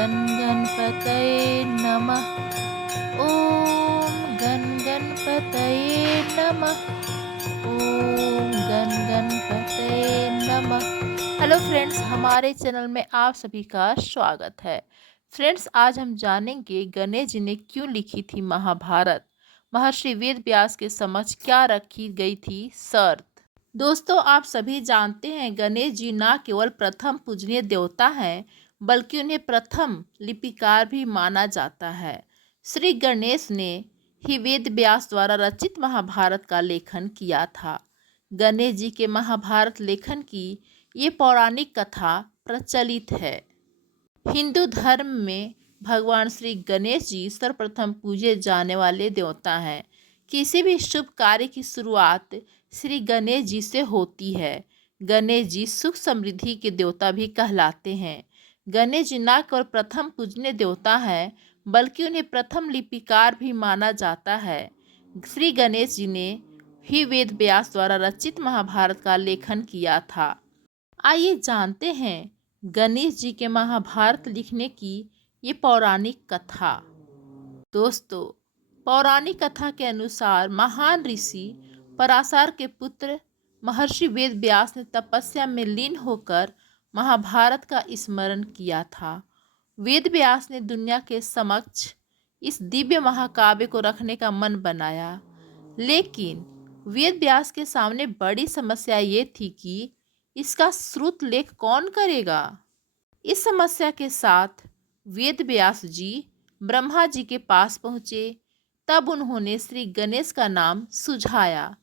गण गणपतये नमः। ओम गण गणपतये नमः। ओम गण गणपतये नमः। हेलो फ्रेंड्स, हमारे चैनल में आप सभी का स्वागत है। फ्रेंड्स, आज हम जानेंगे गणेश जी ने क्यों लिखी थी महाभारत। महर्षि वेद व्यास के समक्ष क्या रखी गई थी शर्त। दोस्तों, आप सभी जानते हैं गणेश जी न केवल प्रथम पूजनीय देवता हैं, बल्कि उन्हें प्रथम लिपिकार भी माना जाता है। श्री गणेश ने ही वेद व्यास द्वारा रचित महाभारत का लेखन किया था। गणेश जी के महाभारत लेखन की ये पौराणिक कथा प्रचलित है। हिंदू धर्म में भगवान श्री गणेश जी सर्वप्रथम पूजे जाने वाले देवता हैं। किसी भी शुभ कार्य की शुरुआत श्री गणेश जी से होती है। गणेश जी सुख समृद्धि के देवता भी कहलाते हैं। गणेश जी न केवल प्रथम पूजनीय देवता हैं, बल्कि उन्हें प्रथम लिपिकार भी माना जाता है। श्री गणेश जी ने ही वेद व्यास द्वारा रचित महाभारत का लेखन किया था। आइए जानते हैं गणेश जी के महाभारत लिखने की ये पौराणिक कथा। दोस्तों, पौराणिक कथा के अनुसार महान ऋषि पराशर के पुत्र महर्षि वेद व्यास ने तपस्या में लीन होकर महाभारत का स्मरण किया था। वेद व्यास ने दुनिया के समक्ष इस दिव्य महाकाव्य को रखने का मन बनाया, लेकिन वेद व्यास के सामने बड़ी समस्या ये थी कि इसका श्रुत लेख कौन करेगा। इस समस्या के साथ वेद व्यास जी ब्रह्मा जी के पास पहुँचे। तब उन्होंने श्री गणेश का नाम सुझाया।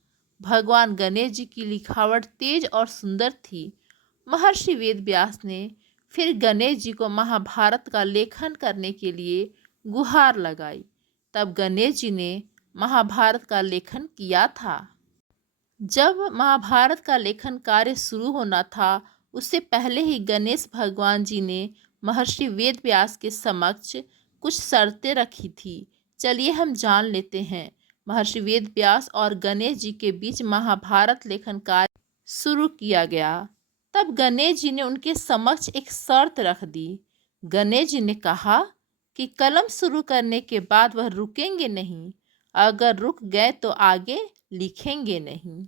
भगवान गणेश जी की लिखावट तेज और सुंदर थी। महर्षि वेद व्यास ने फिर गणेश जी को महाभारत का लेखन करने के लिए गुहार लगाई। तब गणेश जी ने महाभारत का लेखन किया था। जब महाभारत का लेखन कार्य शुरू होना था, उससे पहले ही गणेश भगवान जी ने महर्षि वेद व्यास के समक्ष कुछ शर्तें रखी थी। चलिए हम जान लेते हैं। महर्षि वेद व्यास और गणेश जी के बीच महाभारत लेखन कार्य शुरू किया गया। तब गणेश जी ने उनके समक्ष एक शर्त रख दी। गणेश जी ने कहा कि कलम शुरू करने के बाद वह रुकेंगे नहीं, अगर रुक गए तो आगे लिखेंगे नहीं।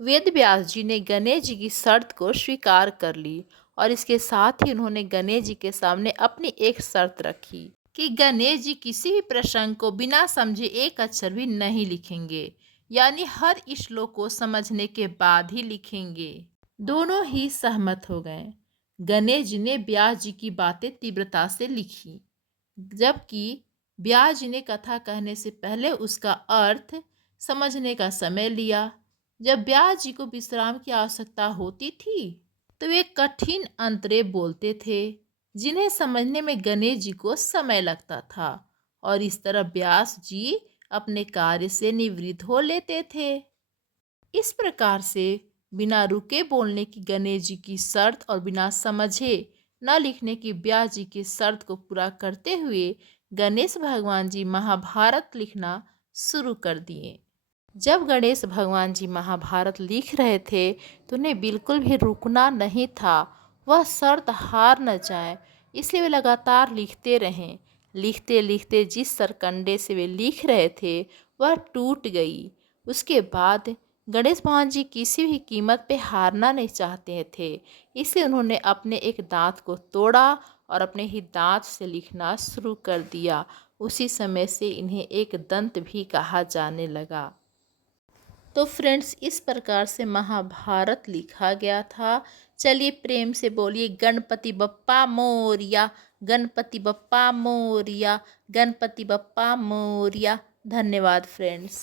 वेद व्यास जी ने गणेश जी की शर्त को स्वीकार कर ली और इसके साथ ही उन्होंने गणेश जी के सामने अपनी एक शर्त रखी कि गणेश जी किसी भी प्रसंग को बिना समझे एक अक्षर भी नहीं लिखेंगे, यानी हर श्लोक को समझने के बाद ही लिखेंगे। दोनों ही सहमत हो गए। गणेश जी ने व्यास जी की बातें तीव्रता से लिखी, जबकि व्यास जी ने कथा कहने से पहले उसका अर्थ समझने का समय लिया। जब व्यास जी को विश्राम की आवश्यकता होती थी तो वे कठिन अंतरे बोलते थे, जिन्हें समझने में गणेश जी को समय लगता था, और इस तरह व्यास जी अपने कार्य से निवृत्त हो लेते थे। इस प्रकार से बिना रुके बोलने की गणेश जी की शर्त और बिना समझे न लिखने की व्यास जी की शर्त को पूरा करते हुए गणेश भगवान जी महाभारत लिखना शुरू कर दिए। जब गणेश भगवान जी महाभारत लिख रहे थे तो उन्हें बिल्कुल भी रुकना नहीं था। वह शर्त हार न जाए, इसलिए वे लगातार लिखते रहें। लिखते लिखते जिस सरकंडे से वे लिख रहे थे वह टूट गई। उसके बाद गणेश भगवान जी किसी भी कीमत पे हारना नहीं चाहते थे, इसलिए उन्होंने अपने एक दांत को तोड़ा और अपने ही दांत से लिखना शुरू कर दिया। उसी समय से इन्हें एक दंत भी कहा जाने लगा। तो फ्रेंड्स, इस प्रकार से महाभारत लिखा गया था। चलिए प्रेम से बोलिए गणपति बप्पा मोरिया, गणपति बप्पा मोरिया, गणपति बप्पा मोरिया। धन्यवाद फ्रेंड्स।